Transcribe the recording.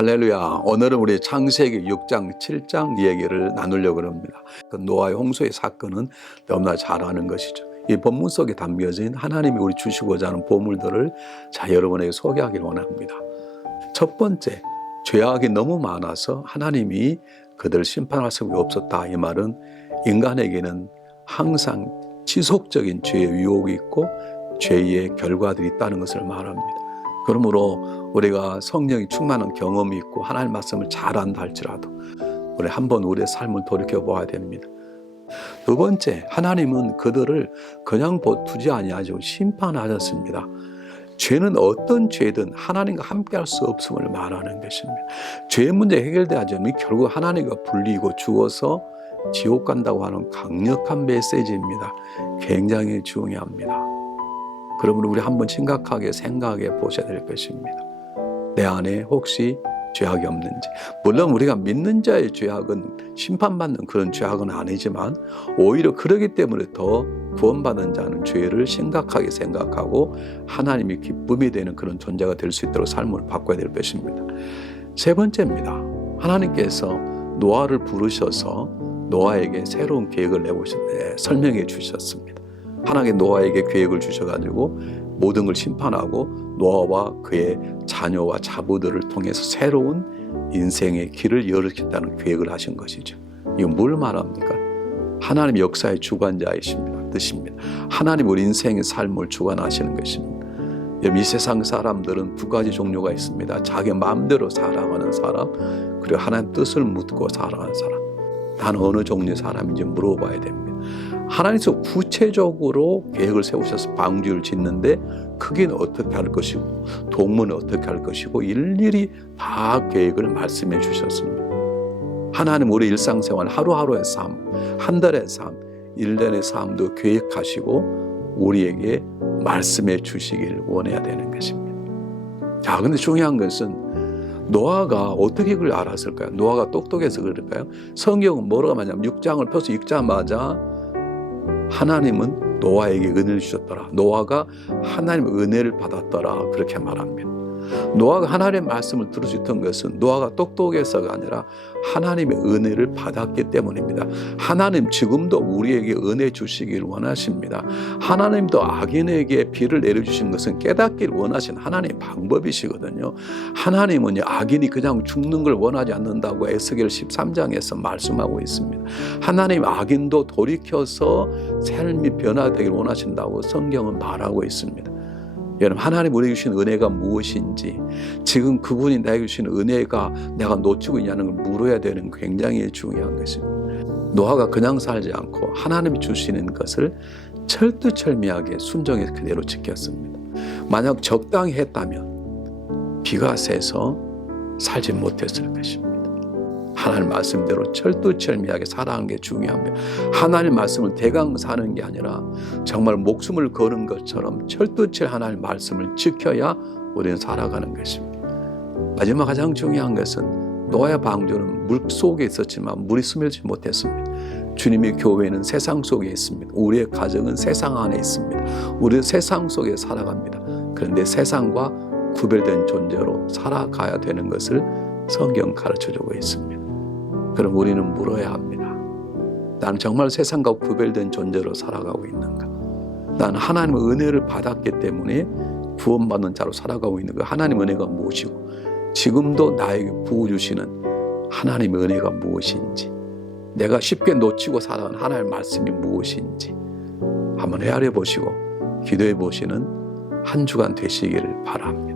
할렐루야. 오늘은 우리 창세기 6장, 7장 이야기를 나누려고 합니다. 그 노아의 홍수의 사건은 너무나 잘 아는 것이죠. 이 본문 속에 담겨진 하나님이 우리 주시고자 하는 보물들을 자 여러분에게 소개하기를 원합니다. 첫 번째, 죄악이 너무 많아서 하나님이 그들을 심판할 수가 없었다. 이 말은 인간에게는 항상 지속적인 죄의 유혹이 있고 죄의 결과들이 있다는 것을 말합니다. 그러므로 우리가 성령이 충만한 경험이 있고 하나님 말씀을 잘 안다 할지라도 우리 한번 우리의 삶을 돌이켜 보아야 됩니다. 두 번째, 하나님은 그들을 그냥 두지 아니하시고 심판하셨습니다. 죄는 어떤 죄든 하나님과 함께할 수 없음을 말하는 것입니다. 죄 문제 해결되지 않으면 결국 하나님과 불리고 죽어서 지옥 간다고 하는 강력한 메시지입니다. 굉장히 중요합니다. 그러므로 우리 한번 심각하게 생각해 보셔야 될 것입니다. 내 안에 혹시 죄악이 없는지. 물론 우리가 믿는 자의 죄악은 심판받는 그런 죄악은 아니지만 오히려 그러기 때문에 더 구원받은 자는 죄를 심각하게 생각하고 하나님이 기쁨이 되는 그런 존재가 될 수 있도록 삶을 바꿔야 될 것입니다. 세 번째입니다. 하나님께서 노아를 부르셔서 노아에게 새로운 계획을 내보셨네 설명해 주셨습니다. 하나님께 노아에게 계획을 주셔가지고 모든 걸 심판하고 노아와 그의 자녀와 자부들을 통해서 새로운 인생의 길을 열으겠다는 계획을 하신 것이죠. 이건 뭘 말합니까? 하나님 역사의 주관자이십니다. 뜻입니다. 하나님 우리 인생의 삶을 주관하시는 것입니다. 이 세상 사람들은 두 가지 종류가 있습니다. 자기 마음대로 살아가는 사람, 그리고 하나님 뜻을 묻고 살아가는 사람. 단 어느 종류의 사람인지 물어봐야 됩니다. 하나님께서 구체적으로 계획을 세우셔서 방주를 짓는데 크기는 어떻게 할 것이고 동문은 어떻게 할 것이고 일일이 다 계획을 말씀해 주셨습니다. 하나님 우리 일상생활 하루하루의 삶, 한 달의 삶, 일년의 삶도 계획하시고 우리에게 말씀해 주시길 원해야 되는 것입니다. 자, 근데 중요한 것은 노아가 어떻게 그걸 알았을까요? 노아가 똑똑해서 그럴까요? 성경은 뭐라고 말하냐면 6장을 펴서 읽자마자 하나님은 노아에게 은혜를 주셨더라. 노아가 하나님의 은혜를 받았더라. 그렇게 말합니다. 노아가 하나님의 말씀을 있던 것은 노아가 똑똑해서가 아니라 하나님의 은혜를 받았기 때문입니다. 하나님 지금도 우리에게 은혜 주시길 원하십니다. 하나님도 악인에게 비를 내려주신 것은 깨닫기를 원하신 하나님의 방법이시거든요. 하나님은 악인이 그냥 죽는 걸 원하지 않는다고 에스겔 13장에서 말씀하고 있습니다. 하나님 악인도 돌이켜서 삶이 변화되길 원하신다고 성경은 말하고 있습니다. 여러분 하나님 우리에게 주신 은혜가 무엇인지 지금 그분이 나에게 주신 은혜가 내가 놓치고 있냐는 걸 물어야 되는 굉장히 중요한 것입니다. 노아가 그냥 살지 않고 하나님이 주시는 것을 철두철미하게 순종해서 그대로 지켰습니다. 만약 적당히 했다면 비가 새서 살지 못했을 것입니다. 하나님 말씀대로 철두철미하게 살아가는 게 중요합니다. 하나님 말씀을 대강 사는 게 아니라 정말 목숨을 거는 것처럼 철두철 하나님 말씀을 지켜야 우리는 살아가는 것입니다. 마지막 가장 중요한 것은 노아의 방주는 물 속에 있었지만 물이 스며들지 못했습니다. 주님의 교회는 세상 속에 있습니다. 우리의 가정은 세상 안에 있습니다. 우리는 세상 속에 살아갑니다. 그런데 세상과 구별된 존재로 살아가야 되는 것을 성경 가르쳐 주고 있습니다. 그럼 우리는 물어야 합니다. 나는 정말 세상과 구별된 존재로 살아가고 있는가? 나는 하나님의 은혜를 받았기 때문에 구원받는 자로 살아가고 있는 가 하나님의 은혜가 무엇이고 지금도 나에게 부어 주시는 하나님의 은혜가 무엇인지 내가 쉽게 놓치고 살아가는 하나님의 말씀이 무엇인지 한번 헤아려 보시고 기도해 보시는 한 주간 되시기를 바랍니다.